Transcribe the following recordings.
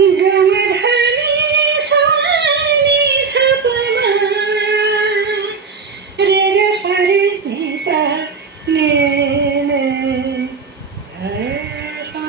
गमधनी सानी धपमा रे रे सारी नि सा ने ने सा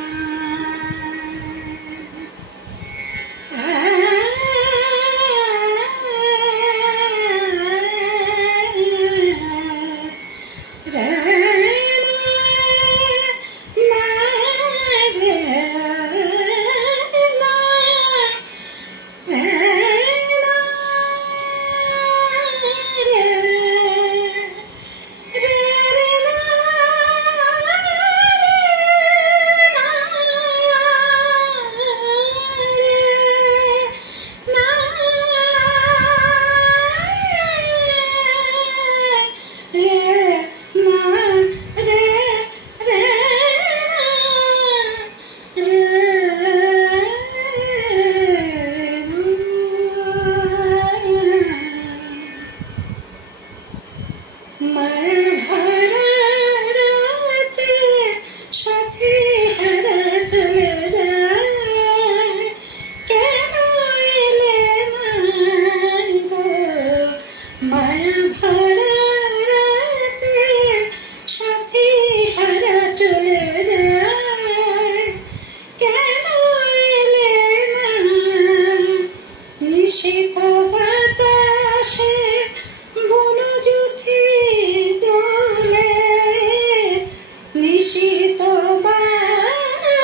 শীত বাতাসে বনজ্যোতি দোলে নিশীত বাতাসে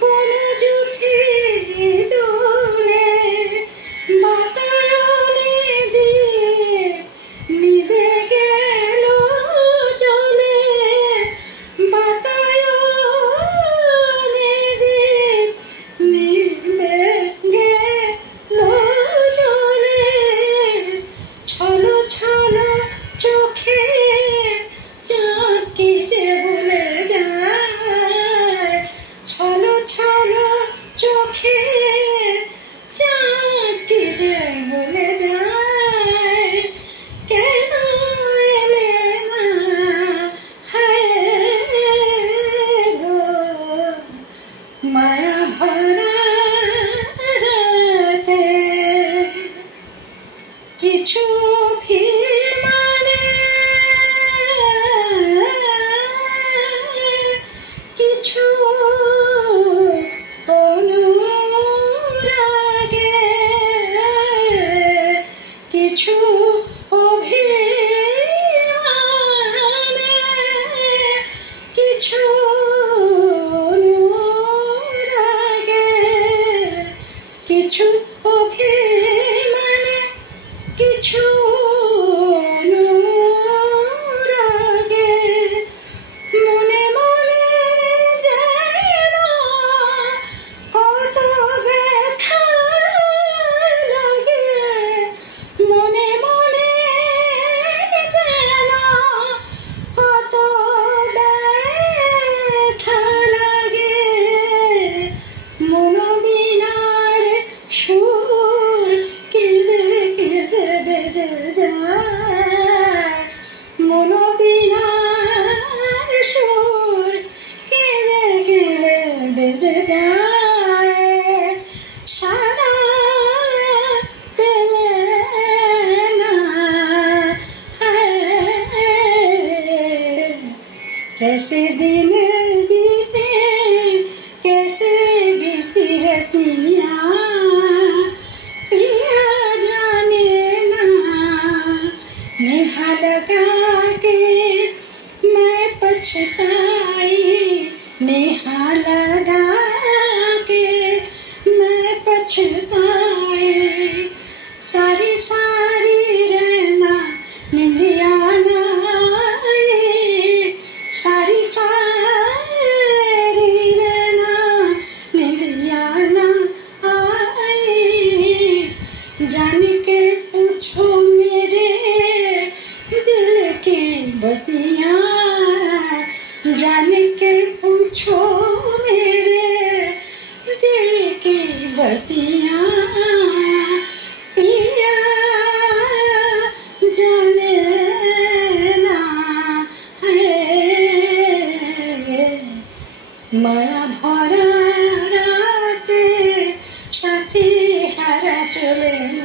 বনজ্যোতি দোলে বাতায়নে দিয়ে নিভে গেল জলে বাতায়নে দিয়ে নিভে ছলো ছলো চোখে চাঁদ কি যে ভুলে যায় ছলো ছলো চোখে চাঁদ কি যে ভুলে যায় কেন এলে না হায় গো মায়া ভরা রাতে কিছু ভিড় মানে কিছু অনুরাগে কিছু অভিমানে কিছু অনুরাগে কিছু অভিমানে কিছু অনুরাগে মনে মনে যেন কত ব্যথা লাগে মনে মনে যেন কত ব্যথা লাগে মনোবিনার সুর কেঁদে কেঁদে বেজে যায় মনোবিনার সুর কেঁদে কেঁদে বেজে যায় সারা পেলে না कैसे दिन बीते कैसे बीती रतियाँ पिया जाने ना नेहा लगा के मैं पछताई नेहा लगा के मैं पछताई सारी सारी रहना निंदिया ना आए सारी सारी रहना निंदिया ना आए जान के पूछो मेरे दिल की बतियाँ जान के पूछो मेरे दिल की बतियाँ पिया जाने ना है माया भरा চলে